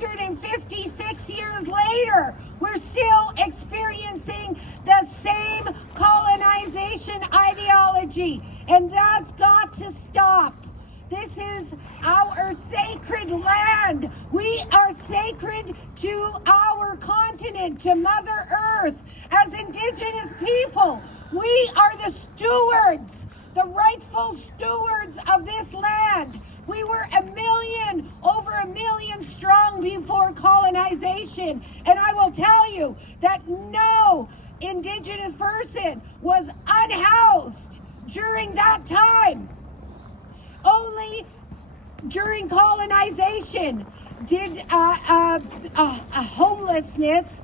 156 years later, we're still experiencing the same colonization ideology, and that's got to stop. This is our sacred land. We are sacred to our continent, to Mother Earth. As Indigenous people, we are the stewards, the rightful stewards of this land. We were over a million strong before colonization. And I will tell you that no Indigenous person was unhoused during that time. Only during colonization did homelessness,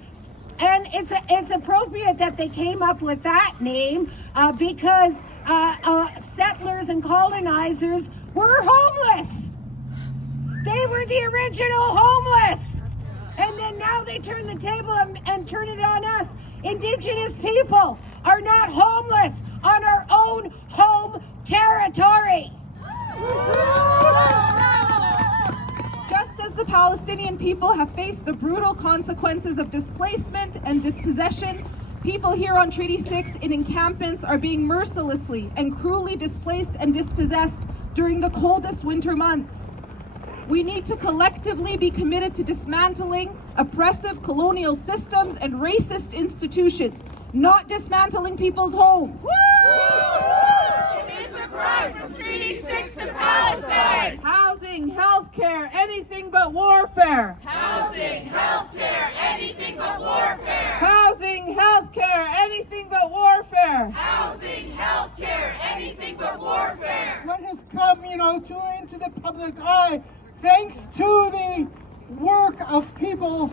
and it's appropriate that they came up with that name because settlers and colonizers were homeless. They were the original homeless. And then now they turn the table and turn it on us. Indigenous people are not homeless on our own home territory. Just as the Palestinian people have faced the brutal consequences of displacement and dispossession, people here on Treaty 6 in encampments are being mercilessly and cruelly displaced and dispossessed during the coldest winter months. We need to collectively be committed to dismantling oppressive colonial systems and racist institutions, not dismantling people's homes. Woo! It is a cry from Treaty 6 to Palestine. Housing, healthcare, anything but warfare. Housing, healthcare, anything but warfare. Housing, healthcare, anything but warfare. Housing, healthcare, anything but warfare. What has come, into the public eye, thanks to the work of people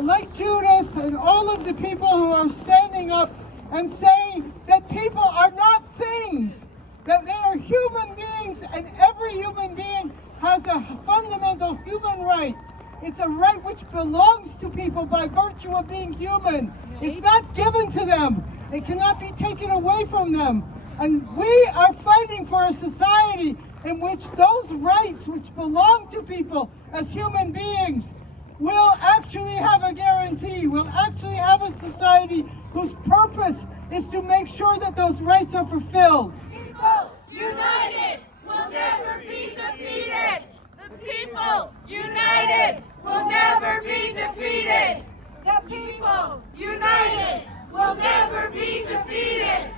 like Judith and all of the people who are standing up and saying that people are not things, that they are human beings, and every human being has a fundamental human right. It's a right which belongs to people by virtue of being human. It's not given to them. It cannot be taken away from them. And we are fighting for a society in which those rights which belong to people as human beings will actually have a guarantee, will actually have a society whose purpose is to make sure that those rights are fulfilled. People united will never be defeated. The people united will never be defeated. The people united will never be defeated.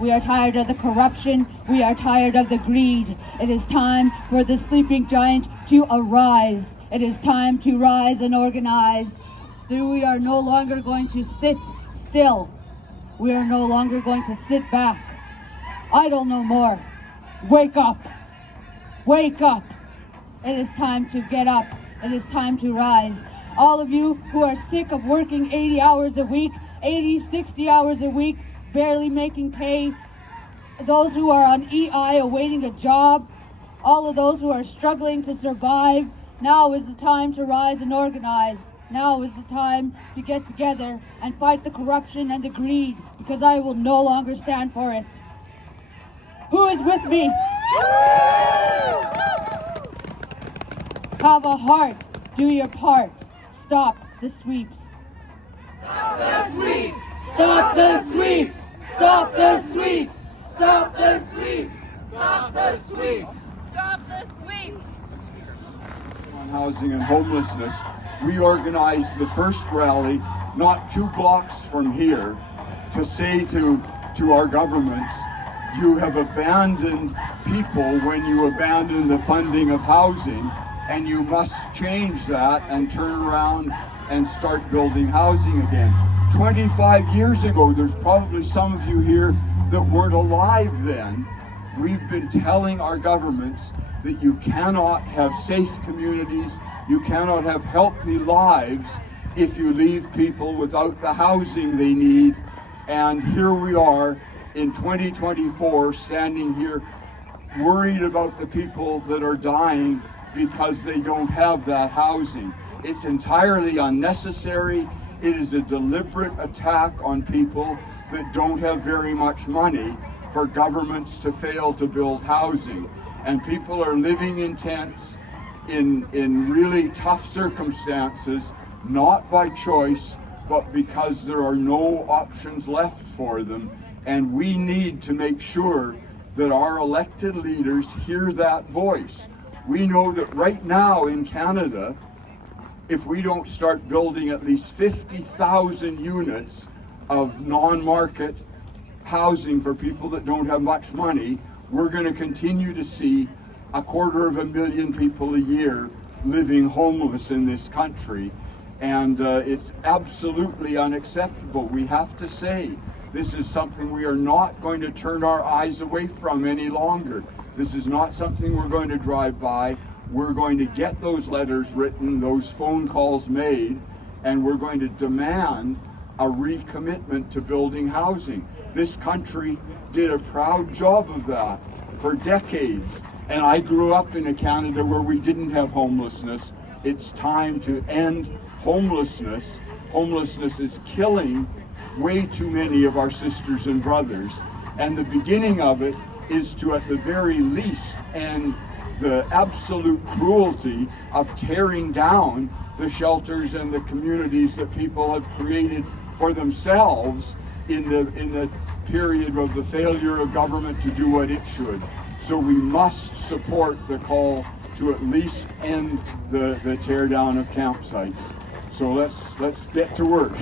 We are tired of the corruption. We are tired of the greed. It is time for the sleeping giant to arise. It is time to rise and organize. We are no longer going to sit still. We are no longer going to sit back. Idle no more. Wake up. Wake up. It is time to get up. It is time to rise. All of you who are sick of working 80 hours a week, 80, 60 hours a week, barely making pay, those who are on EI awaiting a job, all of those who are struggling to survive, now is the time to rise and organize. Now is the time to get together and fight the corruption and the greed, because I will no longer stand for it. Who is with me? Have a heart, do your part, stop the sweeps. Stop the sweeps! Stop the sweeps! Stop the sweeps! Stop the sweeps! Stop the sweeps! Stop the sweeps! On housing and homelessness, we organized the first rally not 2 blocks from here to say to our governments, you have abandoned people when you abandon the funding of housing, and you must change that and turn around and start building housing again. 25 years ago, there's probably some of you here that weren't alive then. We've been telling our governments that you cannot have safe communities, you cannot have healthy lives if you leave people without the housing they need. And here we are in 2024 standing here worried about the people that are dying because they don't have that housing. It's entirely unnecessary. It is a deliberate attack on people that don't have very much money for governments to fail to build housing. And people are living in tents, in really tough circumstances, not by choice, but because there are no options left for them. And we need to make sure that our elected leaders hear that voice. We know that right now in Canada, if we don't start building at least 50,000 units of non-market housing for people that don't have much money, we're going to continue to see 250,000 people a year living homeless in this country. And it's absolutely unacceptable. We have to say, this is something we are not going to turn our eyes away from any longer. This is not something we're going to drive by. We're going to get those letters written, those phone calls made, and we're going to demand a recommitment to building housing. This country did a proud job of that for decades. And I grew up in a Canada where we didn't have homelessness. It's time to end homelessness. Homelessness is killing way too many of our sisters and brothers. And the beginning of it is to, at the very least, end the absolute cruelty of tearing down the shelters and the communities that people have created for themselves in the period of the failure of government to do what it should. So we must support the call to at least end the tear down of campsites. So let's get to work.